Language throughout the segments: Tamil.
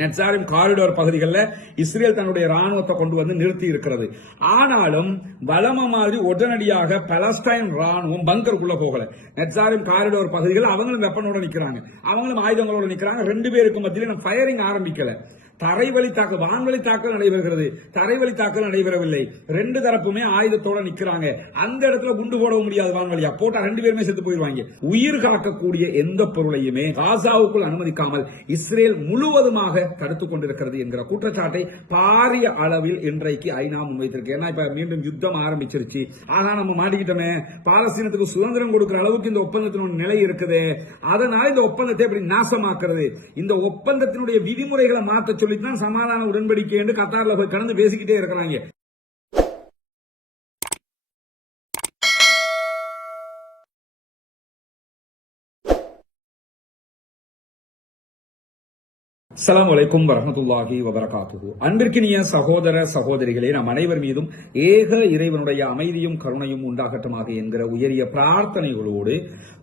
நெட்சாரிம் காரிடோர் பகுதிகளில் இஸ்ரேல் தன்னுடைய ராணுவத்தை கொண்டு வந்து நிறுத்தி இருக்கிறது. ஆனாலும் வலம மாதிரி உடனடியாக பலஸ்டைன் ராணுவம் பங்கருக்குள்ள போகல. நெட்சாரிம் காரிடோர் பகுதிகள் அவங்களும் வெப்பனோட நிக்கிறாங்க, அவங்களும் ஆயுதங்களோட நிக்கிறாங்க. 2 பேருக்கும் மத்தியில் ஃபயரிங் ஆரம்பிக்கல. தரைவழி தாக்கல், வான்வழி தாக்கல் நடைபெறுகிறது, தரைவழி தாக்கல் நடைபெறவில்லை. 2 தரப்புமே ஆயுதத்தோட நிக்கிறாங்க. அந்த இடத்துல குண்டு போட முடியாது, வான்வழியா போட்டா 2 பேருமே செத்து போயிருவாங்க. உயிர் காக்கக்கூடிய எந்த பொருளையுமே காசாவுக்குள் அனுமதிக்காமல் இஸ்ரேல் முழுவதுமாக தடுத்துக் கொண்டிருக்கிறது என்கிற குற்றச்சாட்டை பாரிய அளவில் இன்றைக்கு ஐநா முன்வைத்திருக்கு. ஏன்னா இப்ப மீண்டும் யுத்தம் ஆரம்பிச்சிருச்சு. ஆனா நம்ம மாட்டிக்கிட்டோமே, பாலஸ்தீனத்துக்கு சுதந்திரம் கொடுக்கிற அளவுக்கு இந்த ஒப்பந்தத்தினுடைய நிலை இருக்குது. அதனால இந்த ஒப்பந்தத்தை எப்படி நாசமாக்குறது, இந்த ஒப்பந்தத்தினுடைய விதிமுறைகளை மாற்ற சொல்லித்தான் சமாதான உடன்படிக்கை என்று கத்தார்ல போய் கடந்து பேசிக்கிட்டே இருக்கிறாங்க. அஸ்ஸலாமு அலைக்கும் வரஹ்மத்துல்லாஹி வபரகாத்துஹு. அன்பிற்கினிய சகோதர சகோதரிகளே, நம் அனைவர் மீதும் ஏக இறைவனுடைய அமைதியும் கருணையும் உண்டாகட்டுமாக என்கிற உயரிய பிரார்த்தனைகளோடு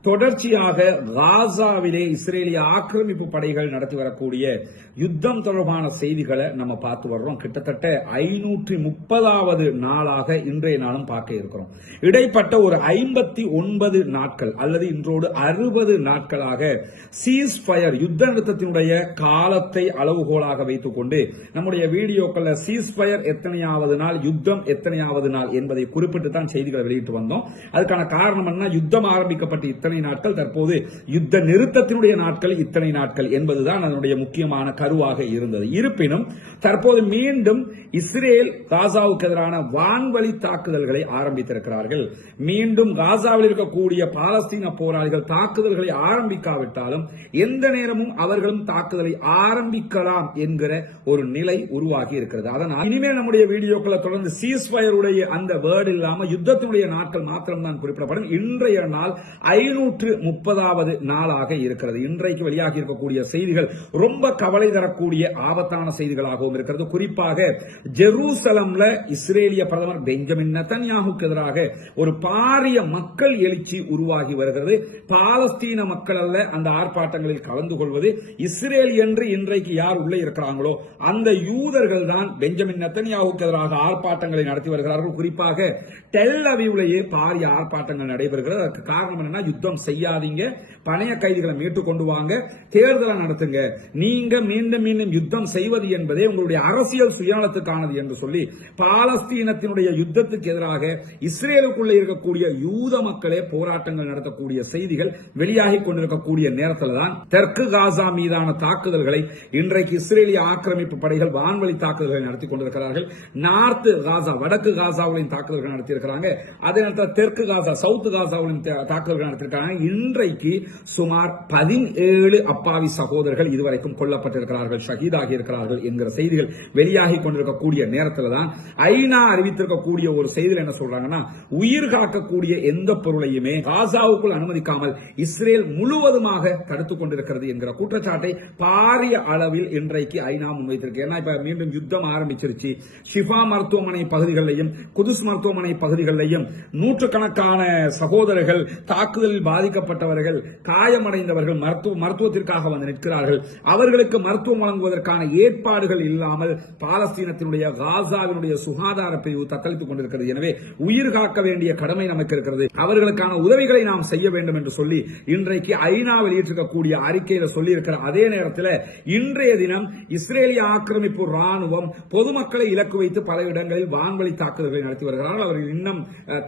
தொடர்ச்சியாக காசாவிலே இஸ்ரேலிய ஆக்கிரமிப்பு படைகள் நடத்தி வரக்கூடிய யுத்தம் தொடர்பான செய்திகளை நம்ம பார்த்து வர்றோம். கிட்டத்தட்ட 530வது நாளாக இன்றைய நாளும் பார்க்க இருக்கிறோம். இடைப்பட்ட ஒரு 59 நாட்கள் அல்லது இன்றோடு 60 நாட்களாக சீஸ் ஃபயர் யுத்த நிறுத்தத்தினுடைய காலத்தை அளவுகோலாக வைத்துக் கொண்டு நம்முடைய வீடியோக்கள் சீஸ் ஃபயர் எத்தனையாவது நாள், யுத்தம் எத்தனையாவது நாள் என்பதை குறிப்பிட்டு தான் செய்திகளை வெளியிட்டு வந்தோம். அதுக்கான காரணம் என்ன, யுத்தம் ஆரம்பிக்கப்பட்டு இத்தனை நாட்கள், தற்போது யுத்த நிறுத்தத்தினுடைய நாட்கள் இத்தனை நாட்கள் என்பதுதான் அதனுடைய முக்கியமான கருவாக இருந்தது. இருப்பினும் தற்போது மீண்டும் இஸ்ரேல் காசாவுக்கு எதிரான வான்வழி தாக்குதல்களை ஆரம்பித்திருக்கிறார்கள். மீண்டும் காசாவில் இருக்கக்கூடிய பாலஸ்தீன போராளிகள் தாக்குதல்களை ஆரம்பிக்காவிட்டாலும் எந்த நேரமும் அவர்களும் தாக்குதலை ஆரம்பிக்கலாம் என்கிற ஒரு நிலை உருவாகி இருக்கிறது. அதனால் இனிமேல் நம்முடைய வீடியோக்களை தொடர்ந்து சீஸ் ஃபயருடைய அந்த வேர்டு இல்லாம யுத்தத்தினுடைய நாட்கள் மாத்திரம் தான் குறிப்பிடப்படும். இன்றைய நாள் 530வது நாளாக இருக்கிறது. இன்றைக்கு வெளியாகி இருக்கக்கூடிய செய்திகள் ரொம்ப கவலை தரக்கூடிய ஆபத்தான செய்திகளாகவும் இருக்கிறது. குறிப்பாக ஜெருசலம்ல இஸ்ரேலிய பிரதமர் பெஞ்சமின் நெதன்யாஹுக்கு எதிராக ஒரு பாரிய மக்கள் எழுச்சி உருவாகி வருகிறது. பாலஸ்தீன மக்கள் அல்ல அந்த ஆர்ப்பாட்டங்களில் கலந்து கொள்வது, இஸ்ரேல் என்று இன்றைக்கு யார் உள்ளே இருக்கிறாங்களோ அந்த யூதர்கள் தான் பெஞ்சமின் நெதன்யாஹுக்கு எதிராக ஆர்ப்பாட்டங்களை நடத்தி வருகிறார்கள். குறிப்பாக டெல் அவீவ்லேயே பாரிய ஆர்ப்பாட்டங்கள் நடைபெறுகிறது. அதற்கு காரணம் என்னன்னா, யுத்தம் செய்யாதீங்க, பணைய கைதிகளை மீட்டு கொண்டு வாங்க, தேர்தலை நடத்துங்க, நீங்க மீண்டும் மீண்டும் யுத்தம் செய்வது என்பதே உங்களுடைய அரசியல் சுயானத்துக்கானது என்று சொல்லி பாலஸ்தீனத்தினுடைய யுத்தத்துக்கு எதிராக இஸ்ரேலுக்குள்ளே இருக்கக்கூடிய யூத மக்களே போராட்டங்கள் நடத்தக்கூடிய செய்திகள் வெளியாகி கொண்டிருக்கக்கூடிய நேரத்தில் தான் தெற்கு காசா மீதான தாக்குதல்களை இன்றைக்கு இஸ்ரேலிய ஆக்கிரமிப்பு படைகள் வான்வழி தாக்குதல்களை நடத்தி கொண்டிருக்கிறார்கள். நார்த் காசா, வடக்கு காசாவிலையும் தாக்குதல்கள் நடத்தியிருக்கிறாங்க. அதே நேரத்தில் தெற்கு காசா, சவுத் காசாவிலையும் தாக்குதல்கள் நடத்தியிருக்கிறாங்க. இன்றைக்கு சுமார் 17 அப்பாவி சகோதரர்கள் இதுவரைக்கும் கொல்லப்பட்டிருக்கிறார்கள், ஷஹீதாகி இருக்கிறார்கள் என்கிற செய்திகள் வெளியாகி கொண்டிருக்கக்கூடிய நேரத்தில் தான் ஐநா அறிவித்திருக்கக்கூடிய ஒரு செய்தியில் என்ன சொல்றாங்கன்னா, உயிர் காக்கக்கூடிய எந்த பொருளையுமே காசாவுக்குள் அனுமதிக்காமல் இஸ்ரேல் முழுவதுமாக தடுத்துக் கொண்டிருக்கிறது என்கிற குற்றச்சாட்டை பாரிய அளவில் இன்றைக்கு ஐநா முன்வைத்திருக்கு. ஏன்னா இப்ப மீண்டும் யுத்தம் ஆரம்பிச்சிருச்சு. ஷிஃபா மருத்துவமனை பகுதிகளிலையும் குதுஸ் மருத்துவமனை பகுதிகளிலையும் நூற்றுக்கணக்கான சகோதரர்கள், தாக்குதலில் பாதிக்கப்பட்டவர்கள், காயமடைந்தவர்கள் மருத்துவத்திற்காக வந்து நிற்கிறார்கள். அவர்களுக்கு மருத்துவம் வழங்குவதற்கான ஏற்பாடுகள் இல்லாமல் பாலஸ்தீனத்தினுடைய காசாவினுடைய சுகாதார பிரிவு தத்தளித்துக் கொண்டிருக்கிறது. எனவே உயிர் காக்க வேண்டிய கடமை நமக்கு இருக்கிறது. அவர்களுக்கான உதவிகளை நாம் செய்ய வேண்டும் என்று சொல்லி இன்றைக்கு ஐநா வெளியிட்டிருக்கக்கூடிய அறிக்கையில் சொல்லி இருக்கிற அதே நேரத்தில் இன்றைய தினம் இஸ்ரேலிய ஆக்கிரமிப்பு ராணுவம் பொதுமக்களை இலக்கு வைத்து பல இடங்களில் வான்வழி தாக்குதல்களை நடத்தி வருகிறார்கள். அவர்கள் இன்னும்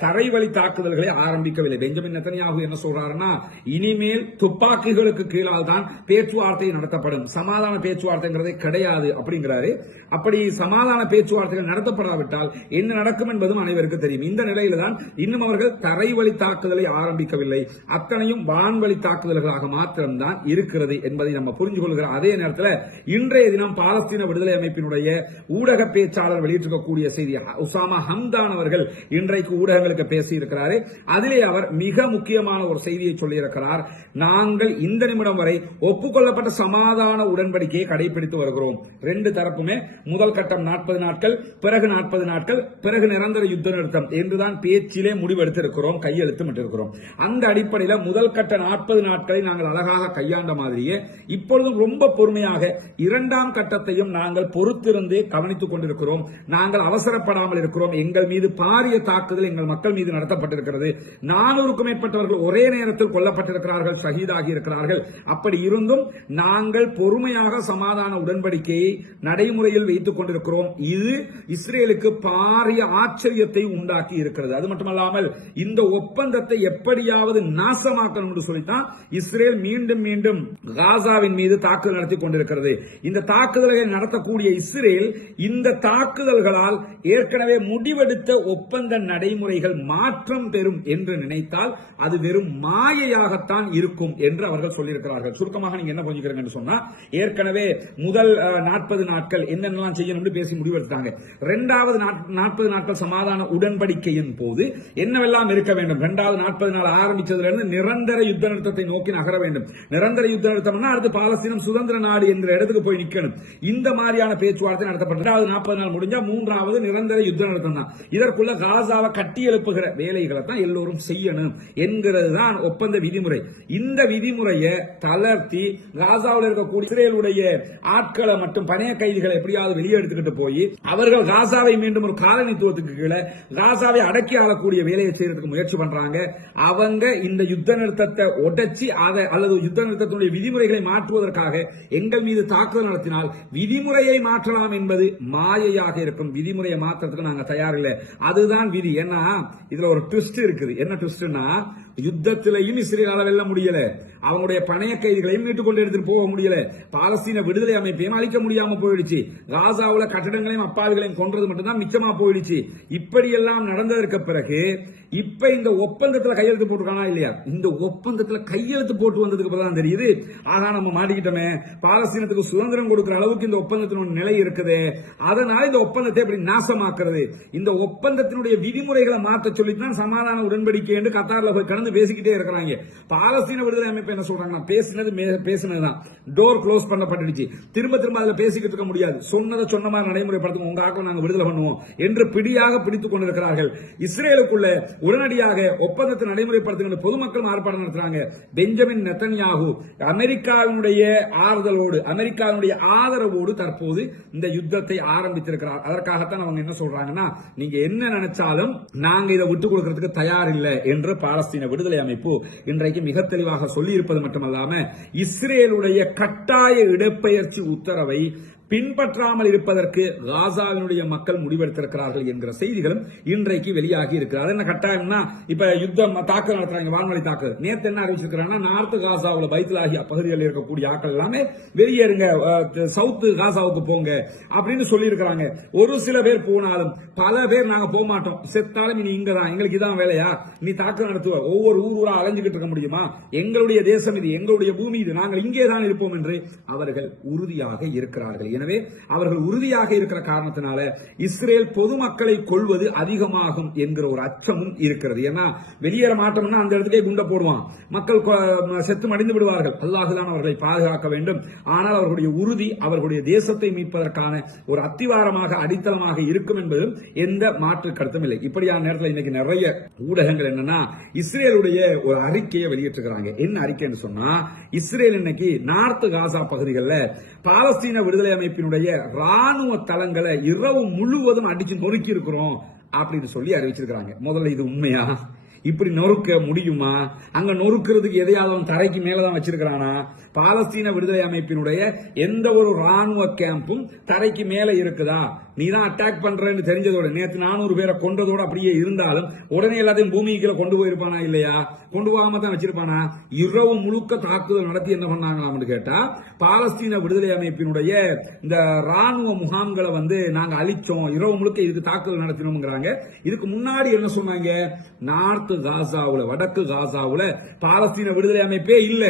தரைவழி தாக்குதல்களை ஆரம்பிக்கவில்லை. பெஞ்சமின் நெதன்யாஹு என்ன சொல்றாருன்னா, இனிமேல் துப்பாக்கிகளுக்கு கீழால் தான் பேச்சுவார்த்தை நடத்தப்படும், சமாதான பேச்சுவார்த்தைங்கிறதே கிடையாது அப்படிங்கிறாரு. அப்படி சமாதான பேச்சுவார்த்தைகள் நடத்தப்படாவிட்டால் என்ன நடக்கும் என்பதும் அனைவருக்கு தெரியும். இந்த நிலையில தான் இன்னும் அவர்கள் தரைவழி தாக்குதலை ஆரம்பிக்கவில்லை, அத்தனையும் வான்வழி தாக்குதல்களாக மாத்திரம்தான் இருக்கிறது என்பதை நம்ம புரிஞ்சு கொள்கிற அதே நேரத்தில் இன்றைய தினம் பாலஸ்தீன விடுதலை அமைப்பினுடைய ஊடக பேச்சாளர் வெளியிட்டிருக்கக்கூடிய செய்தி, உசாமா ஹம்தான் அவர்கள் இன்றைக்கு ஊடகங்களுக்கு பேசியிருக்கிறார். அதிலே அவர் மிக முக்கியமான ஒரு செய்தியை சொல்லியிருக்கிறார். நாங்கள் இந்த நிமிடம் வரை ஒப்புக்கொள்ளப்பட்ட சமாதான உடன்படிக்கையை கடைபிடித்து வருகிறோம். 2 தரப்புமே முதல் கட்டம் 40 நாட்கள், பிறகு 40 நாட்கள், பிறகு நிரந்தர யுத்த நிறுத்தம் என்றுதான் பேச்சிலே முடிவெடுத்திருக்கிறோம், கையெழுத்துமிட்டிருக்கிறோம். அந்த அடிப்படையில் முதல் கட்ட 40 நாட்களை நாங்கள் அழகாக கையாண்ட மாதிரியே இப்பொழுதும் ரொம்ப பொறுமையாக பொறுமையாக இரண்டாம் கட்டத்தையும் நாங்கள் பொறுத்திருந்து கவனித்துக் கொண்டிருக்கிறோம். நாங்கள் அவசரப்படாமல் இருக்கிறோம். எங்கள் மீது பாரிய தாக்குதல் எங்கள் மக்கள் மீது நடத்தப்பட்டிருக்கிறது. 400க்கும் மேற்பட்டவர்கள் ஒரே நேரத்தில் கொல்லப்பட்டிருக்கிறார்கள், ஷஹீதாகி இருக்கிறார்கள். அப்படி இருந்தும் நாங்கள் பொறுமையாக சமாதான உடன்படிக்கையை நடைமுறையில் வைத்துக் கொண்டிருக்கிறோம். இது இஸ்ரேலுக்கு பாரிய ஆச்சரியத்தை உண்டாக்கி இருக்கிறது. அது மட்டுமல்லாமல் இந்த ஒப்பந்தத்தை எப்படியாவது நாசமாக்கணும் என்று சொல்லித்தான் இஸ்ரேல் மீண்டும் மீண்டும் காசாவின் மீது தாக்குதல் நடத்தி கொண்டிருக்கிறது. இந்த தாக்குதல்களை நடத்தக்கூடிய இஸ்ரேல் இந்த தாக்குதல்களால் ஏற்கனவே முடிவெடுத்த ஒப்பந்த நடைமுறைகள் மாற்றம் பெறும் என்று நினைத்தால் அது வெறும் மாயையாகத்தான் இருக்கும் என்று அவர்கள் சொல்லியிருக்கிறார்கள். சுருக்கமாக நீங்க என்ன புரிஞ்சுக்கிறீங்க சொன்னா, ஏற்கனவே முதல் 40 நாட்கள் என்னென்னலாம் செய்யணும் பேசி முடிவெடுத்தாங்க. இரண்டாவது 40 நாட்கள் சமாதான உடன்படிக்கையின் போது என்னவெல்லாம் இருக்க வேண்டும். இரண்டாவது 40 நாள் ஆரம்பிச்சதிலிருந்து நிரந்தர யுத்த நிறுத்தத்தை நோக்கி நகர வேண்டும். நிரந்தர யுத்த நிறுத்தம்னா அடுத்து பாலஸ்தீனம் சுதந்திர நாடு என்ற இடத்துக்கு போய் நிக்கணும். இந்த மாதிரியான பேச்சுவார்த்தை நடத்தப்பட்டது. 40 நாள் முடிஞ்சா மூன்றாவது நிரந்தர யுத்த நிறுத்தம் தான். இதற்குள்ள காசாவை கட்டி எழுப்புகிற வேலைகளை தான் எல்லோரும் செய்யணும் என்கிறது தான் ஒப்பந்த விதிமுறை. இந்த விதிமுறையை தளர்த்தி காசாவில் இருக்கக்கூடிய இஸ்ரேலுடைய ஆட்களை மற்றும் பணைய கைதிகளை எப்படியாவது வெளியே எடுத்துக்கிட்டு போய் அவர்கள் காசாவை மீண்டும் ஒரு காலனித்துவத்துக்கு கீழே காசாவை அடக்கி ஆளக்கூடிய வேலையை செய்யறதுக்கு முயற்சி பண்றாங்க. அவங்க இந்த யுத்த நிறுத்தத்தை உடைச்சி அதை அல்லது யுத்த நிறுத்தத்தினுடைய விதிமுறைகளை மாற்றுவதற்காக எங்கள் மீது தாக்குதல் நடத்தினால் விதிமுறையை மாற்றலாம் என்பது மாயையாக இருக்கும். விதிமுறையை மாற்றத்துக்கு நாங்க தயாரில்லை. அதுதான் விதி. ஏன்னா இதுல ஒரு ட்விஸ்ட் இருக்குது. என்ன ட்விஸ்ட்னா, யுத்தத்திலையும் இஸ்ரேலால வெல்ல முடியல, அவங்களுடைய பணைய கைதிகளையும் மீட்டுக் கொண்டு எடுத்துட்டு போக முடியல, பாலஸ்தீன விடுதலை அமைப்பையும் அழிக்க முடியாம போயிடுச்சு, காசாவுல கட்டடங்களையும் அப்பாவிகளையும் கொன்றது மட்டும்தான் மிச்சமா போயிடுச்சு. இப்படி எல்லாம் நடந்ததற்கு பிறகு இப்ப இந்த ஒப்பந்தத்தில் கையெழுத்து போட்டுருக்கானா இல்லையா? இந்த ஒப்பந்தத்தில் கையெழுத்து போட்டு வந்ததுக்கு பிறகு தெரியுது, ஆனா நம்ம மாட்டிக்கிட்டோமே, பாலஸ்தீனத்துக்கு சுதந்திரம் கொடுக்கிற அளவுக்கு இந்த ஒப்பந்தத்தினுடைய நிலை இருக்குது. அதனால இந்த ஒப்பந்தத்தை எப்படி நாசமாக்குறது, இந்த ஒப்பந்தத்தினுடைய விதிமுறைகளை மாற்ற சொல்லித்தான் சமாதான உடன்படிக்கை என்று கத்தார்ல போய் கடந்து பேசிக்கிட்டே இருக்கிறாங்க. பாலஸ்தீன விடுதலை அமைப்பு என்ன சொல்றாங்கன்னா, பேசினதுதான் டோர் க்ளோஸ் பண்ணப்பட்டுடுச்சு, திரும்ப திரும்ப அதுல பேசிக்கிட்டு இருக்க முடியாது, சொன்னதை சொன்ன மாதிரி நடைமுறைப்படுத்தும், உங்க ஆக்களை நாங்க விடுதலை பண்ணுவோம் என்று பிடியாக பிடித்துக் கொண்டிருக்கிறார்கள். இஸ்ரேலுக்குள்ள உடனடியாக ஒப்பந்தத்தை நடைமுறைப்படுத்துகின்ற பொதுமக்கள் ஆர்ப்பாட்டம் நடத்துறாங்க. பெஞ்சமின் நெத்தன்யாகு அமெரிக்காவினுடைய ஆறுதலோடு அமெரிக்காவினுடைய ஆதரவோடு தற்போது இந்த யுத்தத்தை ஆரம்பித்திருக்கிறார். அதற்காகத்தான் அவங்க என்ன சொல்றாங்கன்னா, நீங்க என்ன நினைச்சாலும் நாங்க இதை விட்டுக் கொடுக்கிறதுக்கு தயார் இல்லை என்று பாலஸ்தீன விடுதலை அமைப்பு இன்றைக்கு மிக தெளிவாக சொல்லி இருப்பது மட்டுமல்லாம இஸ்ரேலுடைய கட்டாய இடப்பெயர்ச்சி உத்தரவை பின்பற்றாமல் இருப்பதற்கு காசாவினுடைய மக்கள் முடிவெடுத்திருக்கிறார்கள் என்கிற செய்திகளும் இன்றைக்கு வெளியாகி இருக்கிறது. என்ன கட்டாயம்னா, இப்ப யுத்தம் தாக்குதல் நடத்துறாங்க, வான்வழி தாக்குதல். நேற்று என்ன அறிவிச்சிருக்கிறாங்கன்னா, நார்த் காசாவில் பைத்துலாகிய பகுதிகளில் இருக்கக்கூடிய ஆட்கள் எல்லாமே வெளியேறுங்க, சவுத் காசாவுக்கு போங்க அப்படின்னு சொல்லி இருக்கிறாங்க. ஒரு சில பேர் போனாலும் பல பேர் நாங்க போக மாட்டோம், செத்தாலும் இனி இங்க தான், எங்களுக்கு இதான் வேலையா, நீ தாக்குதல் நடத்துவ, ஒவ்வொரு ஊரா அலைஞ்சுக்கிட்டு இருக்க முடியுமா, எங்களுடைய தேசம் இது, எங்களுடைய பூமி இது, நாங்கள் இங்கே தான் இருப்போம் என்று அவர்கள் உறுதியாக இருக்கிறார்கள். எனவே அவர்கள் உறுதியாக இருக்கிற காரணத்தினால இஸ்ரேல் பொதுமக்களை கொள்வது அதிகமாகும் என்கிற ஒரு அச்சமும் இருக்கிறது. ஏன்னா வெளியேற மாட்டோம்னா அந்த இடத்துக்கே குண்டை போடுவான், மக்கள் செத்து மடிந்து விடுவார்கள். அல்லாஹ்தான் அவர்களை பாதுகாக்க வேண்டும். ஆனால் அவர்களுடைய உறுதி அவர்களுடைய தேசத்தை மீட்பதற்கான ஒரு அத்திவாரமாக அடித்தளமாக இருக்கும் என்பதும் எந்த மாற்று கருத்தும் இல்லை. இப்படியான நேரத்தில் இன்னைக்கு நிறைய ஊடகங்கள் என்னன்னா, இஸ்ரேலுடைய ஒரு அறிக்கையை வெளியிட்டிருக்கிறாங்க. என்ன அறிக்கைன்னு சொன்னா, இஸ்ரேல் இன்னைக்கு நார்த் காசா பகுதிகளில் பாலஸ்தீன விடுதலை அமைப்பினுடைய ராணுவ தளங்களை இரவு முழுவதும் அடிச்சு நொறுக்கி இருக்கிறோம் அப்படின்னு சொல்லி அறிவிச்சிருக்காங்க. முதல்ல இது உண்மையா? இப்படி நொறுக்க முடியுமா? அங்க நொறுக்கிறதுக்கு எதையாவது தரைக்கு மேலதான் வச்சிருக்கிறானா? பாலஸ்தீன விடுதலை அமைப்பினுடைய எந்த ஒரு ராணுவ கேம்பும் தரைக்கு மேல இருக்குதா? நீ தான் அட்டாக் பண்றன்னு தெரிஞ்சதோட, நேற்று 400 பேரை கொண்டதோட அப்படியே இருந்தாலும் உடனே எல்லாத்தையும் பூமிக்கு கொண்டு போயிருப்பானா இல்லையா? கொண்டு போகாம தான் வச்சிருப்பானா? இரவு முழுக்க தாக்குதல் நடத்தி என்ன பண்ணாங்களாம்னு கேட்டா, பாலஸ்தீன விடுதலை அமைப்பினுடைய இந்த ராணுவ முகாம்களை நாங்க அழிச்சோம், இரவு முழுக்க இதுக்கு தாக்குதல் நடத்தினோம்ங்கிறாங்க. இதுக்கு முன்னாடி என்ன சொன்னாங்க? நார்த் காசாவுல, வடக்கு காசாவுல பாலஸ்தீன விடுதலை அமைப்பே இல்ல,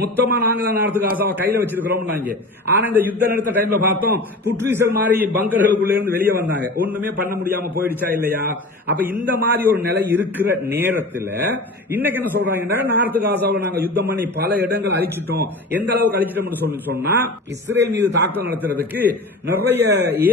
மொத்தமா நாங்க தான் நார்த் காசாவை கையில வச்சிருக்கிறோம். ஆனா இந்த யுத்த நிறுத்த டைம்ல பார்த்தோம், புற்றீசல் மாதிரி பங்கர்களுக்குள்ள இருந்து வெளியே வந்தாங்க, ஒண்ணுமே பண்ண முடியாம போயிடுச்சா இல்லையா? அப்ப இந்த மாதிரி ஒரு நிலை இருக்கிற நேரத்தில் இன்னைக்கு என்ன சொல்றாங்கன்னா, நார்த் காசாவில் நாங்க யுத்தம் பண்ணி பல இடங்கள் அழிச்சிட்டோம். எந்த அளவுக்கு அழிச்சிட்டோம்னு சொன்னா, இஸ்ரேல் மீது தாக்குதல் நடத்துறதுக்கு நிறைய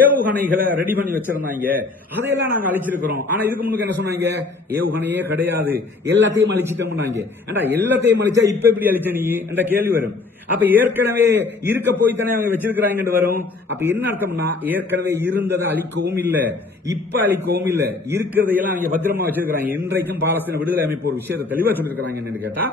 ஏவுகணைகளை ரெடி பண்ணி வச்சிருந்தாங்க, அதையெல்லாம் நாங்க அழிச்சிருக்கிறோம். ஆனா இதுக்கு முன்னுக்கு என்ன சொன்னாங்க? ஏவுகணையே கிடையாது, எல்லாத்தையும் அழிச்சிட்டோம்னாங்க. ஏண்டா எல்லாத்தையும் அழிச்சா இப்ப எப்படி அழிச்ச நீ? என்ற கேள்வி வரும். அப்ப ஏற்கனவே இருக்க போய் தானே அவங்க வச்சிருக்கிறாங்க வரும். அப்ப என்ன அர்த்தம்னா ஏற்கனவே இருந்ததை அழிக்கவும் இல்ல, இப்ப அழிக்கவும் இல்ல, இருக்கிறதையெல்லாம் அவங்க பத்திரமா வச்சிருக்காங்க. இன்றைக்கும் பாலஸ்தீன விடுதலை அமைப்பு ஒரு விஷயத்தை தெளிவா சொல்லிருக்காங்க. கேட்டா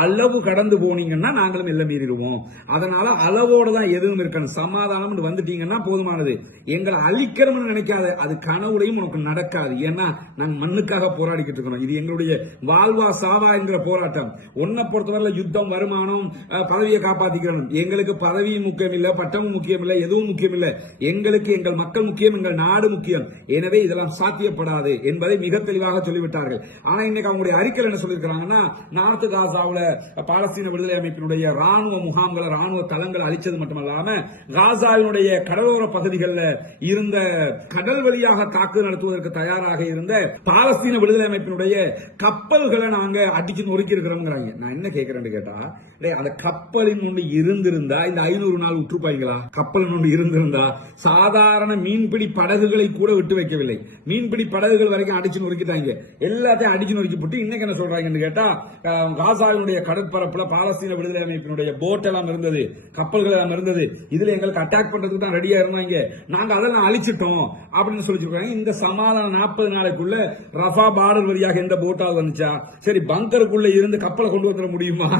அளவு கடந்து போனீங்கன்னா நாங்களும் எல்லாம் மீறிடுவோம். அதனால அளவோட தான் எதுவும் இருக்கணும். சமாதானம் வந்துட்டீங்கன்னா போதுமானது. எங்களை அழிக்கணும்னு நினைக்காத, அது கனவுலையும் உனக்கு நடக்காது. ஏன்னா நாங்க மண்ணுக்காக போராடிக்கிட்டு இருக்கணும். இது எங்களுடைய வாழ்வா சாவா என்கிற போராட்டம். உன்னை பொறுத்தவரை யுத்தம், வருமானம், பதவியை காப்பாத்திக்கணும். எங்களுக்கு பதவியும் முக்கியம் இல்ல, பட்டமும் முக்கியம் இல்ல, எதுவும் முக்கியம் இல்ல. எங்களுக்கு எங்கள் மக்கள் முக்கியம், எங்கள் நாடு முக்கியம். எனவே இதெல்லாம் சாத்தியப்படாது என்பதை மிக தெளிவாக சொல்லிவிட்டார்கள். ஆனா இன்னைக்கு அவங்களுடைய அறிக்கையில் என்ன சொல்லியிருக்கிறாங்கன்னா, நார்த் காசாவுல பாலஸ்தீன விடுதலை அமைப்பினுடைய ராணுவ முகாம்களை, ராணுவ தளங்களை அழிச்சது மட்டுமல்லாம காசாவினுடைய கடலோர பகுதிகளில் இருந்த கடல் வழியாக தாக்குதல் நடத்துவதற்கு தயாராக இருந்த பாலஸ்தீன விடுதலை அமைப்பினுடைய கப்பல்களை நாங்க அடிச்சு நொறுக்கி இருக்கிறோம். நான் என்ன கேட்கிறேன்னு கேட்டா, அந்த கப்பலின் ஒன்று இருந்திருந்தா இந்த 500 நாள் விட்டுருப்பாங்களா? கப்பலின் ஒன்று இருந்திருந்தா சாதாரண மீன்பிடி படகுகளை கூட விட்டு வைக்கவில்லை. மீன்பிடி படகுகள் வரைக்கும் அடிச்சு நொறுக்கிட்டாங்க. எல்லாத்தையும் அடிச்சு நொறுக்கி போட்டு இன்னைக்கு என்ன சொல்றாங்கன்னு கேட்டா, காசாவினுடைய கடற்பரப்புல பாலஸ்தீன விடுதலை அமைப்பினுடைய போட் எல்லாம் இருந்தது, கப்பல்கள் எல்லாம் இருந்தது. இதுல எங்களுக்கு அட்டாக் பண்றதுக்கு தான் ரெடியா இருந்தாங்க, நாங்க அதெல்லாம் அழிச்சிட்டோம் அப்படின்னு சொல்லிருக்காங்க. இந்த சமாதானம் 40 நாளைக்குள்ள ரஃபா பார்டர் வழியாக எந்த போட்டாவது வந்துச்சா? சரி, பங்கருக்குள்ள இருந்து கப்பலை கொண்டு வந்துட முடியுமா?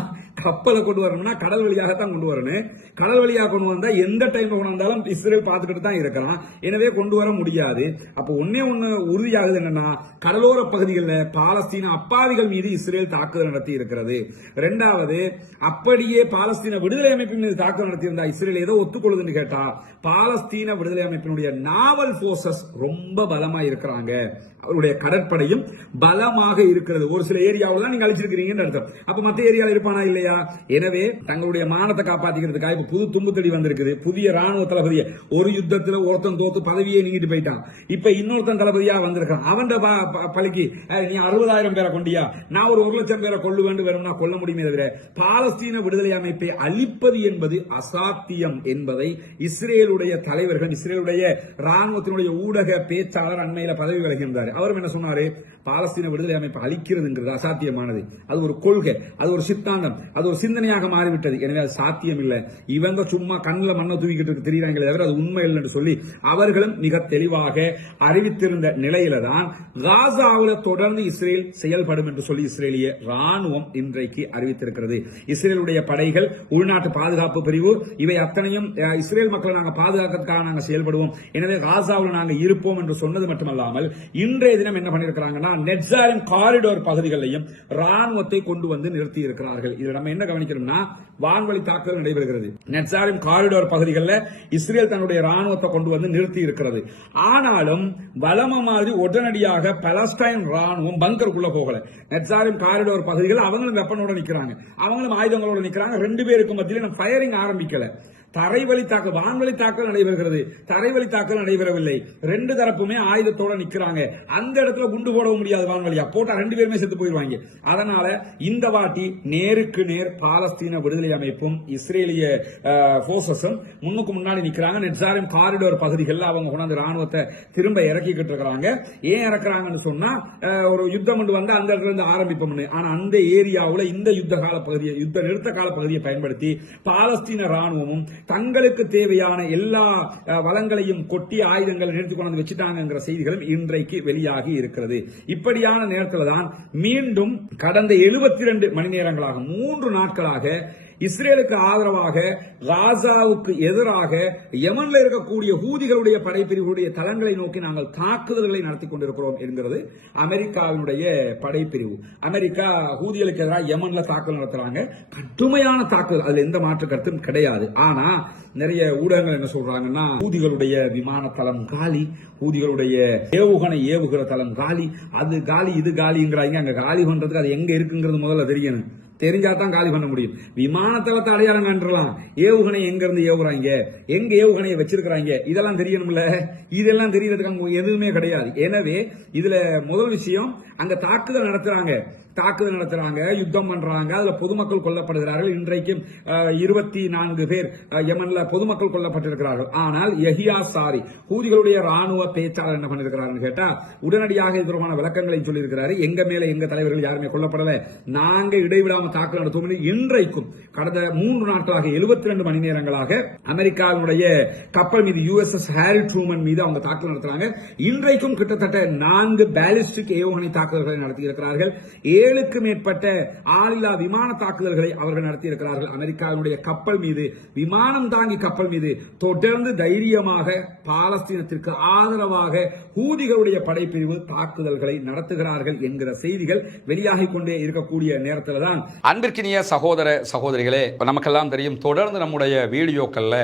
கப்பலை கொண்டு வரணும்னா கடல் வழியாகத்தான் கொண்டு வரணும். கடல் வழியாக கொண்டு வந்தா எந்த டைம் கொண்டு வந்தாலும் இஸ்ரேல் பார்த்துக்கிட்டு தான் இருக்கலாம். எனவே கொண்டு வர முடியாது. அப்ப ஒன்னே ஒண்ணு உறுதியாகுது, என்னன்னா கடலோர பகுதிகளில் பாலஸ்தீன அப்பாவிகள் மீது இஸ்ரேல் தாக்குதல் நடத்தி இருக்கிறது. இரண்டாவது, அப்படியே பாலஸ்தீன விடுதலை அமைப்பின் மீது தாக்குதல் நடத்தி இருந்தா இஸ்ரேல் ஏதோ ஒத்துக்கொள்ளுதுன்னு கேட்டா, பாலஸ்தீன விடுதலை அமைப்பினுடைய நாவல் போர்சஸ் ரொம்ப பலமா இருக்கிறாங்க. அவருடைய கடற்படையும் பலமாக இருக்கிறது. ஒரு சில ஏரியாவில் தான் நீங்க அழிச்சிருக்கிறீங்கன்னு அர்த்தம். அப்ப மற்ற ஏரியாவில் இருப்பானா இல்லையா? எனவே தங்களுடைய மானத்தை காப்பாத்திக்கிறதுக்காக இப்ப புது தும்பு தடி வந்திருக்குது. புதிய ராணுவ தளபதியை ஒரு யுத்தத்தில் ஒருத்தன் தோத்து பதவியை நீங்கிட்டு போயிட்டான். இப்ப இன்னொருத்தன் தளபதியா வந்திருக்கான். அவன் பழிக்கு நீ 60,000 பேரை கொண்டியா, நான் ஒரு 1,00,000 பேரை கொள்ள வேண்டும் வேணும்னா கொல்ல முடியுமே தவிர பாலஸ்தீன விடுதலை அமைப்பை அழிப்பது என்பது அசாத்தியம் என்பதை இஸ்ரேலுடைய தலைவர்கள், இஸ்ரேலுடைய ராணுவத்தினுடைய ஊடக பேச்சாளர் அண்மையில பதவி விலகின்றார். அவரும் என்ன சொன்னாரு? பாலஸ்தீன விடுதலை அமைப்பு அழிக்கிறதுங்கிறது அசாத்தியமானது. அது ஒரு கொள்கை, அது ஒரு சித்தாந்தம், அது ஒரு சிந்தனையாக மாறிவிட்டது. எனவே அது சாத்தியம் இல்லை. இவங்க சும்மா கண்ணில் மண்ணை தூக்கிட்டு தெரியுறாங்களே தவிர அது உண்மை இல்லை என்று சொல்லி அவர்களும் மிக தெளிவாக அறிவித்திருந்த நிலையில தான் காசாவில் தொடர்ந்து இஸ்ரேல் செயல்படும் என்று சொல்லி இஸ்ரேலிய ராணுவம் இன்றைக்கு அறிவித்திருக்கிறது. இஸ்ரேலுடைய படைகள், உள்நாட்டு பாதுகாப்பு பிரிவு, இவை அத்தனையும் இஸ்ரேல் மக்களை நாங்கள் பாதுகாக்கிறதுக்காக நாங்கள் செயல்படுவோம், எனவே காசாவில் நாங்கள் இருப்போம் என்று சொன்னது மட்டுமல்லாமல் இன்றைய தினம் என்ன பண்ணிருக்கிறாங்கன்னா, நெட்சாரிம் காரிடோர் பகுதிகளையும் ராணுவத்தை கொண்டு வந்து நிறுத்தி இருக்கிறார்கள். இதில் நம்ம என்ன கவனிக்கணும்னா, வான்வழி தாக்குதல் நடைபெறுகிறது. நெட்சாரிம் காரிடோர் பகுதிகளில் இஸ்ரேல் தன்னுடைய ராணுவத்தை கொண்டு வந்து நிறுத்தி இருக்கிறது. ஆனாலும் வலம மாதிரி உடனடியாக பலஸ்டைன் ராணுவம் பங்கருக்குள்ள போகல. நெட்சாரிம் காரிடோர் பகுதிகள் அவங்களும் வெப்பனோட நிக்கிறாங்க, அவங்களும் ஆயுதங்களோட நிக்கிறாங்க. 2 பேருக்கும் மத்தியில் ஃபயரிங் ஆரம்பிக்கல. தரைவழி தாக்குதல், வான்வழி தாக்குதல் நடைபெறுகிறது, தரைவழி தாக்குதல் நடைபெறவில்லை. 2 தரப்புமே ஆயுதத்தோட நிக்கிறாங்க. அந்த இடத்துல குண்டு போடவும் முடியாது, வான்வழியா போட்டா 2 பேருமே செத்து போயிருவாங்க. அதனால இந்த வாட்டி நேருக்கு நேர் பாலஸ்தீன விடுதலை அமைப்பும் இஸ்ரேலிய போர்சஸும் முன்னுக்கு முன்னாடி நிக்கிறாங்க. நெட்சாரிம் காரிடோர் பகுதிகளில் அவங்க கொண்டாந்து ராணுவத்தை திரும்ப இறக்கிக்கிட்டு இருக்கிறாங்க. ஏன் இறக்குறாங்கன்னு சொன்னா, ஒரு யுத்தம் வந்து அந்த இடத்துல இருந்து ஆரம்பிப்போம்னு. ஆனா அந்த ஏரியாவில் இந்த யுத்த கால பகுதியை, யுத்த நிறுத்த கால பகுதியை பயன்படுத்தி பாலஸ்தீன ராணுவமும் தங்களுக்கு தேவையான எல்லா வளங்களையும் கொட்டி ஆயுதங்களை நிறுத்தி கொண்டு வச்சுட்டாங்கிற செய்திகளும் இன்றைக்கு வெளியாகி இருக்கிறது. இப்படியான நேரத்தில் தான் மீண்டும் கடந்த 72 மணி நேரங்களாக 3 நாட்களாக இஸ்ரேலுக்கு ஆதரவாக காசாவுக்கு எதிராக யமன்ல இருக்கக்கூடிய ஹூதிகளுடைய படைப்பிரிவுடைய தளங்களை நோக்கி நாங்கள் தாக்குதல்களை நடத்தி கொண்டிருக்கிறோம் என்கிறது அமெரிக்காவினுடைய படைப்பிரிவு. அமெரிக்கா ஹூதிகளுக்கு எதிராக யமன்ல தாக்குதல் நடத்துறாங்க. கடுமையான தாக்குதல், அதுல எந்த மாற்று கருத்தும் கிடையாது. ஆனா நிறைய ஊடகங்கள் என்ன சொல்றாங்கன்னா, ஹூதிகளுடைய விமான தளம் காலி, ஹூதிகளுடைய ஏவுகணை ஏவுகிற தளம் காலி, அது காலி இது காலிங்கிறாங்க. அங்க காலி பண்றதுக்கு அது எங்க இருக்குங்கிறது முதல்ல தெரியணும். தெரிஞ்சாதான் காலி பண்ண முடியும். விமானத்தளத்தை அடையாளம் கண்டுலாம், ஏவுகணை எங்க இருந்து ஏவுறாங்க, எங்க ஏவுகணையை வச்சிருக்கிறாங்க, இதெல்லாம் தெரியணும்ல. இதெல்லாம் தெரியறதுக்கு அங்க எதுவுமே கிடையாது. எனவே இதுல முதல் விஷயம், அங்க தாக்குதல் நடத்துறாங்க, யுத்தம் பண்றாங்க, அதுல பொதுமக்கள் கொல்லப்படுகிறார்கள். இன்றைக்கும் 24 பேர் யமன்ல பொதுமக்கள் கொல்லப்பட்டிருக்கிறார்கள். ஆனால் யஹியா சாரி, ஹூதிகளுடைய ராணுவ பேச்சாளர் என்ன பண்ணிருக்கிறார் கேட்டா, உடனடியாக இது தொடர்பான விளக்கங்களை சொல்லியிருக்கிறாரு. எங்க மேல எங்க தலைவர்கள் யாருமே கொல்லப்படல, நாங்க இடைவிடாம தாக்குதல் நடத்துவோம். இன்றைக்கும் கடந்த 3 நாட்களாக 72 மணி நேரங்களாக அமெரிக்காவுடைய கப்பல் மீது USS ஹாரி ட்ரூமன் மீது அவங்க தாக்குதல் நடத்துறாங்க. இன்றைக்கும் கிட்டத்தட்ட 4 பாலிஸ்டிக் ஏவுகணை தாக்குதல்களை நடத்தியிருக்கிறார்கள். 7க்கு மேற்பட்ட ஆளில்லா விமான தாக்குதல்களை அவர்கள் நடத்தியிருக்கிறார்கள். அமெரிக்காவுடைய கப்பல் மீது, விமானம் தாங்கி கப்பல் மீது தொடர்ந்து தைரியமாக பாலஸ்தீனத்திற்கு ஆதரவாக ஹூதிகளுடைய படைப்பிரிவு தாக்குதல்களை நடத்துகிறார்கள் என்கிற செய்திகள் வெளியாகிக் கொண்டே இருக்கக்கூடிய நேரத்தில் தான் அன்பிற்கினிய சகோதர சகோதரிகளே, நமக்கெல்லாம் தெரியும், தொடர்ந்து நம்முடைய வீடியோக்கள்ல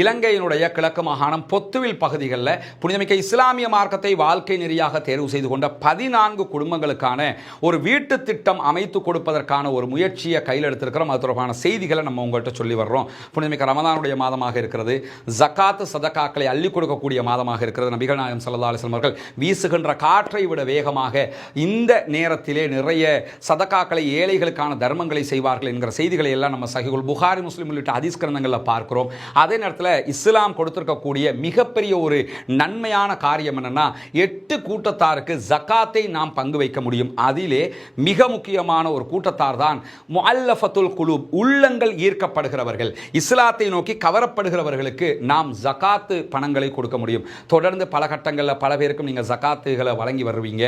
இலங்கையினுடைய கிழக்கு மாகாணம் பொத்துவில் பகுதிகளில் புனிதமிக்க இஸ்லாமிய மார்க்கத்தை வாழ்க்கை நெறியாக தேர்வு செய்து கொண்ட 14 குடும்பங்களுக்கான ஒரு வீட்டு திட்டம் அமைத்து கொடுப்பதற்கான ஒரு முயற்சியை கையில் எடுத்திருக்கிறோம். அது தொடர்பான செய்திகளை நம்ம உங்கள்கிட்ட சொல்லி வர்றோம். புனிதமிக்க ரமதானுடைய மாதமாக இருக்கிறது. ஜகாத் சதகாக்களை அள்ளி கொடுக்கக்கூடிய மாதமாக இருக்கிறது. நபிகள் நாயகம் ஸல்லல்லாஹு அலைஹி வஸல்லம் அவர்கள் வீசுகின்ற காற்றை விட வேகமாக இந்த நேரத்திலே நிறைய சதகாக்களை, ஏழைகளுக்கான தர்மங்களை செய்வார்கள் என்கிற செய்திகளை எல்லாம் நம்ம சஹீஹுல் புகாரி, முஸ்லிம் உள்ளிட்ட ஹதீஸ் கிரந்தங்களில் பார்க்கிறோம். அதே நேரத்தில் இஸ்லாம் கொடுத்திருக்கக்கூடிய மிகப்பெரிய ஒரு நன்மையான காரியம் என்னன்னா, 8 கூட்டத்தாருக்கு ஜகாத்தை நாம் பங்கு வைக்க முடியும். அதிலே மிக முக்கியமான ஒரு கூட்டத்தார் தான் முஅல்லஃபத்துல் குலூப், உள்ளங்கள் ஈர்க்கப்படுகிறவர்கள், இஸ்லாத்தை நோக்கி கவரப்படுகிறவர்களுக்கு நாம் ஜகாத்து பணங்களை கொடுக்க முடியும். தொடர்ந்து பல கட்டங்களில் பல பேருக்கும் நீங்கள் ஜகாத்துகளை வழங்கி வருவீங்க.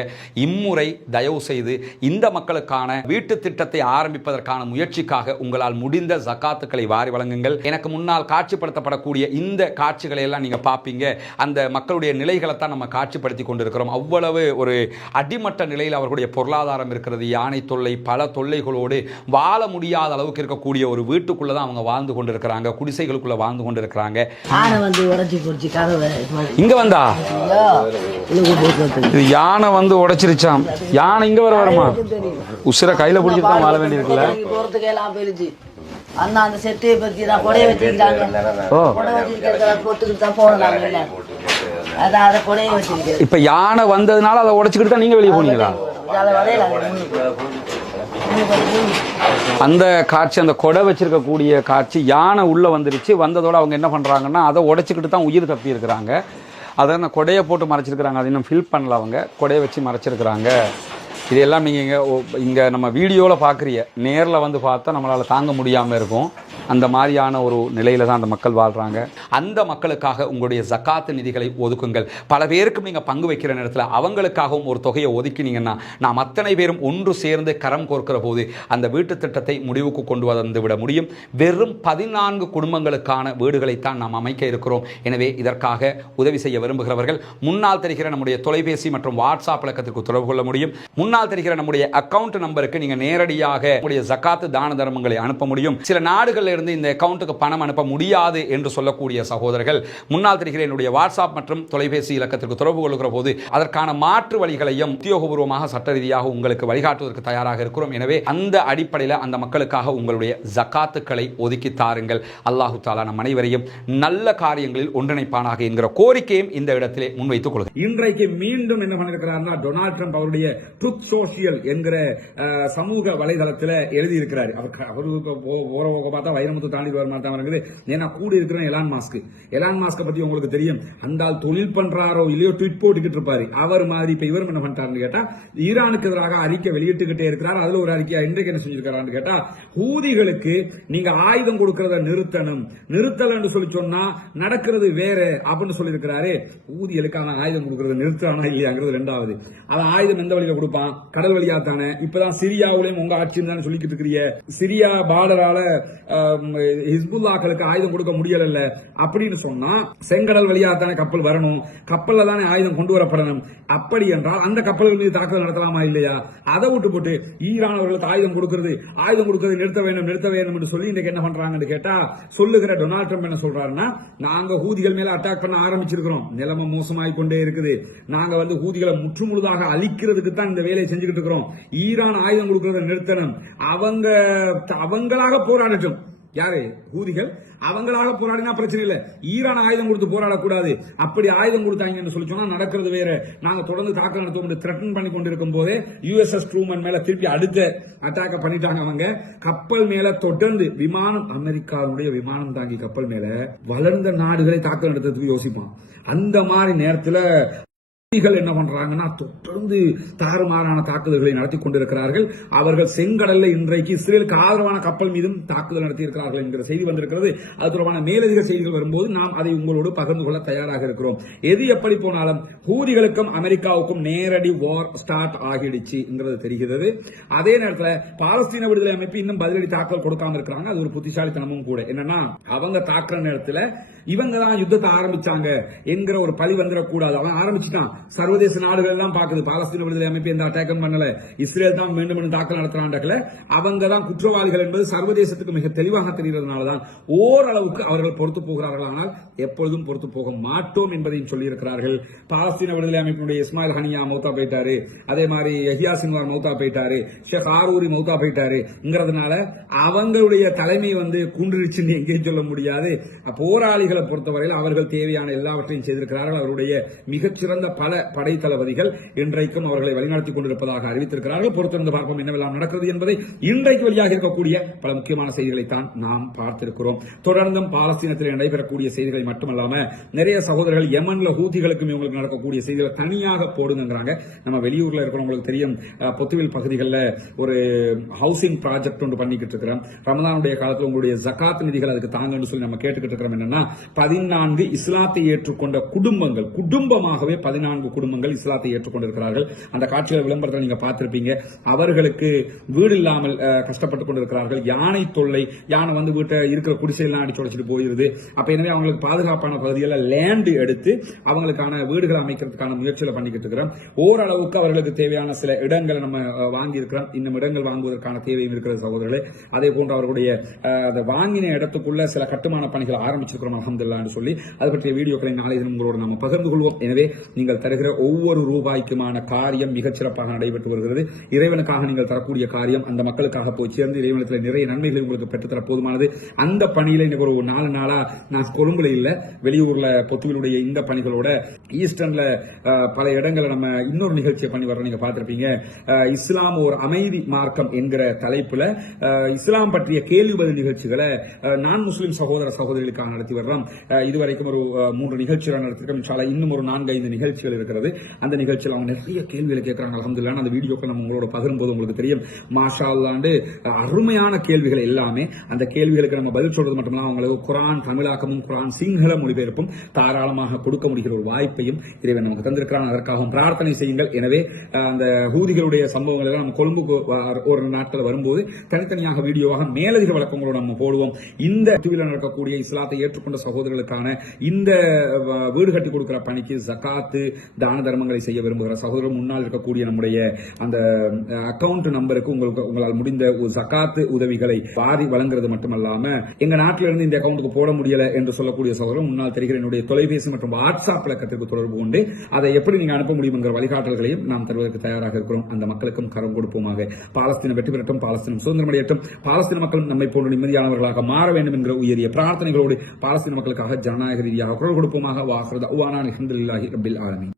இம்முறை தயவு செய்து இந்த மக்களுக்கான வீட்டு திட்டத்தை ஆரம்பிப்பதற்கான முயற்சிக்காக உங்களால் முடிந்த ஜகாத்துக்களை வாரி வழங்குங்கள். எனக்கு முன்னால் காட்சிப்படுத்தப்படக்கூடிய இந்த காட்சிகளை எல்லாம் நீங்க பார்ப்பீங்க. அந்த மக்களுடைய நிலைகளை தான் நம்ம காட்சிப்படுத்தி கொண்டிருக்கிறோம். அவ்வளவு ஒரு அடிமட்ட நிலையில் அவர்களுடைய பொருளாதாரம் இருக்கிறது. யானை தொல்லை, பல தொல்லைகளோடு வாழ முடியாத அளவுக்கு இருக்கக்கூடிய ஒரு வீட்டுக்குள்ள தான் அவங்க வாழ்ந்து கொண்டிருக்கிறாங்க. குடிசைகளுக்குள்ள வாழ்ந்து கொண்டிருக்கிறாங்க. இங்க வந்தா இது யானை வந்து உடைச்சிருச்சாம். யானை இங்க வர வருமா? உசிர கையில பிடிச்சிட்டு தான் வாழ வேண்டியிருக்குல்ல. அந்த செட்டை பத்தி தான் கொடைய வச்சிருக்காங்க. இப்ப யானை வந்ததுனால அதை உடைச்சுக்கிட்டு தான் நீங்க வெளியே போனீங்களா? அந்த காட்சி, அந்த கொடை வச்சிருக்கக்கூடிய காட்சி, யானை உள்ள வந்துருச்சு. வந்ததோட அவங்க என்ன பண்றாங்கன்னா அதை உடைச்சுக்கிட்டு தான் உயிர் தப்பி இருக்கிறாங்க. அதை அந்த கொடையை போட்டு மறைச்சிருக்கிறாங்க. அது இன்னும் ஃபில் பண்ணல. அவங்க கொடையை வச்சு மறைச்சிருக்கிறாங்க. இதெல்லாம் நீங்கள் இங்கே நம்ம வீடியோவில் பார்க்குறீங்க. நேரில் வந்து பார்த்தா நம்மளால் தாங்க முடியாமல் இருக்கும். அந்த மாதிரியான ஒரு நிலையில் தான் அந்த மக்கள் வாழ்கிறாங்க. அந்த மக்களுக்காக உங்களுடைய ஜக்காத்து நிதிகளை ஒதுக்குங்கள். பல பேருக்கும் நீங்கள் பங்கு வைக்கிற நேரத்தில் அவங்களுக்காகவும் ஒரு தொகையை ஒதுக்கினீங்கன்னா நாம் அத்தனை பேரும் ஒன்று சேர்ந்து கரம் கோர்க்கிற போது அந்த வீட்டு திட்டத்தை முடிவுக்கு கொண்டு வந்து விட முடியும். வெறும் 14 குடும்பங்களுக்கான வீடுகளைத்தான் நாம் அமைக்க இருக்கிறோம். எனவே இதற்காக உதவி செய்ய விரும்புகிறவர்கள் முன்னால் தெரிகிற நம்முடைய தொலைபேசி மற்றும் வாட்ஸ்அப் இலக்கத்திற்கு தொடர்பு கொள்ள முடியும். முன்னால் தெரிகிற நம்முடைய அக்கவுண்ட் நம்பருக்கு நீங்க நேரடியாக உங்களுடைய ஜகாத்து தான தர்மங்களை அனுப்ப முடியும். சில நாடுகளில் இருந்து இந்த அக்கவுண்ட்டுக்கு பணம் அனுப்ப முடியாது என்று சொல்லக்கூடிய சகோதரர்கள் முன்னால் தெரிகிற என்னுடைய வாட்ஸ்அப் மற்றும் தொலைபேசி இலக்கத்திற்கு தொடர்பு கொள்கிற போது அதற்கான மாற்று வழிகளையும் உத்தியோகபூர்வமாக சட்ட ரீதியாக உங்களுக்கு வழிகாட்டுவதற்கு தயாராக இருக்கிறோம். எனவே அந்த அடிப்படையில் அந்த மக்களுக்காக உங்களுடைய ஜகாத்துக்களை ஒதுக்கி தாருங்கள். அல்லாஹு தஆலா நம் அனைவரையும் நல்ல காரியங்களில் ஒன்றிணைப்பானாக என்கிற கோரிக்கையும் இந்த இடத்திலே முன்வைத்துக் கொள்கிறேன். இன்றைக்கு மீண்டும் என்ன பண்ணிருக்கிறார்னா, டொனால்ட் ட்ரம்ப் அவருடைய ட்ரூத் சோஷியல் என்கிற சமூக வலைதளத்தில் எழுதியிருக்கிறார். அவருக்கு போற பார்த்தா வைரமுத்து தாண்டி வர மாதிரி இருக்குது. ஏன்னா கூட இருக்கிற எலான் மாஸ்கை பத்தி உங்களுக்கு தெரியும். அந்த தொழில் பண்றாரோ இல்லையோ ட்வீட் போட்டுக்கிட்டு இருப்பாரு. அவர் மாதிரி இப்ப இவர் என்ன பண்றாருன்னு கேட்டா, ஈரானுக்கு எதிராக அறிக்கை வெளியிட்டுக்கிட்டே இருக்கிறார். அதுல ஒரு அறிக்கை இன்றைக்கு என்ன செஞ்சிருக்காரு கேட்டா, ஹூதிகளுக்கு நீங்க ஆயுதம் கொடுக்கறத நிறுத்தலன்னு சொல்லி சொன்னா நடக்கிறது வேற அப்படின்னு சொல்லி இருக்கிறாரு. ஹூதிகளுக்கு அவன் ஆயுதம் கொடுக்கறத நிறுத்தானா இல்லையாங்கிறது ரெண்டாவது. அவன் ஆயுதம் எந்த வழியில கொடுப்பான்? கடல் வழியா தானே. இப்பதான் சிரியாவிலையும் உங்க ஆட்சின்னு தானே சொல்லிக்கிட்டு இருக்கிறீங்க. சிரியா பார்டரால ஹிஸ்புல்லாக்களுக்கு ஆயுதம் கொடுக்க முடியல அப்படின்னு சொன்னா செங்கடல் வழியா தானே கப்பல் வரணும், கப்பல்ல தானே ஆயுதம் கொண்டு வரப்படணும். அப்படி என்றால் அந்த கப்பல்கள் மீது தாக்குதல் நடத்தலாமா இல்லையா? அதை விட்டு போட்டு ஈரான் அவர்களுக்கு ஆயுதம் கொடுக்கிறது நிறுத்த வேண்டும் என்று சொல்லி இன்னைக்கு என்ன பண்றாங்கன்னு கேட்டா, சொல்லுகிற டொனால்ட் ட்ரம்ப் என்ன சொல்றாருன்னா, நாங்க ஹூதிகள் மேல அட்டாக் பண்ண ஆரம்பிச்சிருக்கிறோம், நிலைமை மோசமாய் கொண்டே இருக்குது, நாங்க ஹூதிகளை முற்றுமுழுதாக அழிக்கிறதுக்கு தான் இந்த வேலையை செஞ்சுக்கிட்டு இருக்கிறோம், ஈரான் ஆயுதம் கொடுக்கறத நிறுத்தணும், அவங்களாக போராடட்டும். யாரு? ஹூதிகள் அவங்களாக போராடினா பிரச்சனை இல்லை, ஈரான் ஆயுதம் கொடுத்து போராடக்கூடாது. அப்படி ஆயுதம் கொடுத்தாங்கன்னு சொல்லி சொன்னா நடக்கிறது வேற. நாங்க தொடர்ந்து தாக்கல் நடத்த த்ரெட்டன் பண்ணி கொண்டிருக்கும் போதே யூஎஸ்எஸ் ட்ரூமன் மேல திருப்பி அடுத்த அட்டாக் பண்ணிட்டாங்க. அவங்க கப்பல் மேல தொடர்ந்து விமானம், அமெரிக்காவுடைய விமானம் தாங்கி கப்பல் மேல வளர்ந்த நாடுகளை தாக்கல் நடத்துறதுக்கு யோசிப்பான். அந்த மாதிரி நேரத்தில் என்ன பண்றாங்கன்னா தொடர்ந்து தாறுமாறான தாக்குதல்களை நடத்தி கொண்டிருக்கிறார்கள். அவர்கள் செங்கடல்ல இன்றைக்கு இஸ்ரேலுக்கு ஆதரவான கப்பல் மீதும் தாக்குதல் நடத்தி இருக்கிறார்கள் என்கிற செய்தி வந்திருக்கிறது. அது தொடர்பான மேலதிக செய்திகள் வரும்போது நாம் அதை உங்களோடு பகிர்ந்து கொள்ள தயாராக இருக்கிறோம். எது எப்படி போனாலும் ஹூதிகளுக்கும் அமெரிக்காவுக்கும் நேரடி வார் ஸ்டார்ட் ஆகிடுச்சு தெரிகிறது. அதே நேரத்தில் பாலஸ்தீன விடுதலை அமைப்பு இன்னும் பதிலடி தாக்கல் கொடுக்காம இருக்கிறாங்க. அது ஒரு புத்திசாலித்தனமும் கூட. என்னன்னா அவங்க தாக்குற நேரத்தில் இவங்க தான் யுத்தத்தை ஆரம்பிச்சாங்க என்கிற ஒரு பழி வந்துடக்கூடாது. அவன் ஆரம்பிச்சுட்டான். சர்வதேச நாடுகள் எல்லாம் பாக்குது பாலஸ்தீன விடுதலை அமைப்பு எந்த அட்டாக்கும் பண்ணல, இஸ்ரேல் தான் மீண்டும் மீண்டும் தாக்கல் நடத்துறாங்க. அவங்க தான் குற்றவாளிகள் என்பது சர்வதேசத்துக்கு மிக தெளிவாக தெரிகிறதுனாலதான் ஓரளவுக்கு அவர்கள் பொறுத்து போகிறார்கள். ஆனால் எப்பொழுதும் பொறுத்து போக மாட்டோம் என்பதையும் சொல்லியிருக்கிறார்கள். பாலஸ்தீன விடுதலை அமைப்பினுடைய இஸ்மாயில் ஹனியா மௌத்தா போயிட்டாரு, அதே மாதிரி யஹ்யா சின்வார் மௌத்தா போயிட்டாரு, ஷேக் ஆரூரி மௌத்தா போயிட்டாருங்கிறதுனால அவங்களுடைய தலைமை கூண்டுருச்சுன்னு எங்கேயும் சொல்ல முடியாது. போராளிகளை பொறுத்தவரையில் அவர்கள் தேவையான எல்லாவற்றையும் செய்திருக்கிறார்கள். அவருடைய மிகச்சிறந்த பல படை தளபதிகள் இன்றைக்கும் அவர்களை வழிநடத்திக் கொண்டிருப்பதாக அறிவித்திருக்கிறார்கள். பொறுத்திருந்து பார்ப்போம் என்னவெல்லாம் நடக்கிறது என்பதை. இன்றைக்கு வெளியாக இருக்கக்கூடிய பல முக்கியமான செய்திகளை தான் நாம் பார்த்திருக்கிறோம். தொடர்ந்தும் பாலஸ்தீனத்தில் நடைபெறக்கூடிய செய்திகளை மட்டுமல்லாம நிறைய சகோதரர்கள் யமன்ல ஹூதிகளுக்கும் இவங்களுக்கு நடக்கக்கூடிய செய்திகளை தனியாக போடுங்கிறாங்க. நம்ம வெளியூர்ல இருக்கிறவங்களுக்கு தெரியும், பொத்துவில் பகுதிகளில் ஒரு ஹவுசிங் ப்ராஜெக்ட் ஒன்று பண்ணிக்கிட்டு இருக்கிறோம். ரமதானுடைய காலத்தில் உங்களுடைய ஜகாத் நிதிகள் அதுக்கு தாங்கன்னு சொல்லி நம்ம கேட்டுக்கிட்டு இருக்கிறோம். என்னன்னா 14 இஸ்லாத்தை ஏற்றுக்கொண்ட குடும்பங்கள், குடும்பமாகவே 14 குடும்பங்கள் இஸ்லாத்தை ஏற்றுக்கொண்டிருக்கிறார்கள். அந்த காட்சிகள் விளம்பரத்தில் நீங்க பார்த்திருப்பீங்க. அவர்களுக்கு வீடு இல்லாமல் கஷ்டப்பட்டுக் கொண்டிருக்கிறார்கள். யானை தொல்லை, யானை வீட்டை இருக்கிற குடிசையெல்லாம் அடிச்சு உடைச்சிட்டு போயிருது. அப்ப எனவே அவங்களுக்கு பாதுகாப்பான பகுதிகளில் லேண்ட் எடுத்து அவங்களுக்கான வீடுகளை அமைக்கிறதுக்கான முயற்சிகளை பண்ணிக்கிட்டு இருக்கிறோம். ஓரளவுக்கு அவர்களுக்கு தேவையான சில இடங்களை நம்ம வாங்கி இருக்கிறோம். இன்னும் இடங்கள் வாங்குவதற்கான தேவையும் இருக்கிறது சகோதரர்களே. அதே போன்று அவர்களுடைய வாங்கின இடத்துக்குள்ள சில கட்டுமான பணிகள் ஆரம்பிச்சிருக்கிறோம் அல்ஹம்துலில்லாஹ் என்று சொல்லி அது பற்றிய வீடியோக்களை நாளை தினம் உங்களோடு நம்ம பகிர்ந்து கொள்வோம். எனவே நீங்கள் தருகிற ஒவ்வொரு ரூபாய்க்குமான காரியம் மிகச்சிறப்பாக நடைபெற்று வருகிறது. இறைவனுக்காக நீங்கள் தரக்கூடிய காரியம் அந்த மக்களுக்காக போய் சேர்ந்து இறைவனத்தில் நிறைய நன்மைகளை உங்களுக்கு பெற்றுத்தர போதுமானது. அந்த பணியில இன்னைக்கு ஒரு 4 நாளா நான் கொழும்புல இல்ல, வெளியூர்ல பொத்துவிலுடைய இந்த பணிகளோட ஈஸ்டர்ன்ல பல இடங்களை நம்ம இன்னொரு நிகழ்ச்சியை பண்ணி வர்றோம். நீங்க பார்த்திருப்பீங்க. இஸ்லாம் ஒரு அமைதி மார்க்கம் என்கிற தலைப்புல இஸ்லாம் பற்றிய கேள்வி பதில் நிகழ்ச்சிகளை நான் முஸ்லிம் சகோதர சகோதரிகளுக்காக நடத்தி வர்றோம். இதுவரைக்கும் ஒரு 3 நிகழ்ச்சிகள் நடத்திருக்கோம். இன்ஷா அல்லாஹ் இன்னும் ஒரு 4-5 நிகழ்ச்சிகள் இருக்கிறது. அந்த நிகழ்ச்சியில் அவங்க நிறைய கேள்விகளை கேட்கறாங்க. அல்ஹம்துலில்லாஹ் அந்த வீடியோக்கள் நம்ம உங்களோட பகிரும்போது உங்களுக்கு தெரியும், மாஷா அல்லாஹ் அருமையான கேள்விகள் எல்லாமே. அந்த கேள்விகளுக்கு நம்ம பதில் சொல்றது மட்டுமல்ல, அவங்களுக்கு குர்ஆன் தமிழாக்கமும் குர்ஆன் சிங்கள மொழிபெயர்ப்பும் தாராளமாக கொடுக்க முடிகிற ஒரு வாய்ப்பையும் இறைவன் நமக்கு தந்திருக்கிறான். அதற்காக பிரார்த்தனை செய்யுங்கள். எனவே அந்த ஹூதிகளுடைய சம்பவங்கள் எல்லாம் நம்ம கொழும்புக்கு ஒரு நாட்கள் வரும்போது தனித்தனியாக வீடியோவாக மேலதிக வழக்கங்களோடு நம்ம போடுவோம். இந்த தீவில் நடக்கக்கூடிய இஸ்லாத்தை ஏற்றுக்கொண்ட சகோதரர்களுக்கான இந்த வீடு கட்டி கொடுக்கிற பணிக்கு ஜகாத்து தான தர்மங்களை செய்ய விரும்புகிற சகோதரர் முன்னால் இருக்கக்கூடிய நம்முடைய அந்த அக்கவுண்ட் நம்பருக்கு உங்களால் முடிந்த ஜகாத்து உதவிகளை வாரி வழங்குறது மட்டுமல்லாம எங்க நாட்டில இருந்து இந்த அக்கவுண்ட்டுக்கு போட முடியல என்று சொல்லக்கூடிய சகோதரர் முன்னால் தெரிகிற என்னுடைய தொலைபேசி மற்றும் வாட்ஸ்அப் இலக்கத்திற்கு தொடர்பு கொண்டு அதை எப்படி நீங்க அனுப்ப முடியும் என்கிற வழிகாட்டல்களையும் நாம் தருவதற்கு தயாராக இருக்கிறோம். அந்த மக்களுக்கும் கரம் கொடுப்போமாக. பாலஸ்தீனம் வெற்றி பெறட்டும், பாலஸ்தீனம் சுதந்திரமடையட்டும், பாலஸ்தீன மக்களும் நம்மை போன்ற நிம்மதியானவர்களாக மாற வேண்டும் என்கிற உயரிய பிரார்த்தனைகளோடு பாலஸ்தீன மக்களுக்காக ஜனநாயக ரீதியாக குரல் கொடுப்போமாக. வாஹ்ரு தஅவானா அல்ஹம்துலில்லாஹி ரப்பில் ஆலமீன்.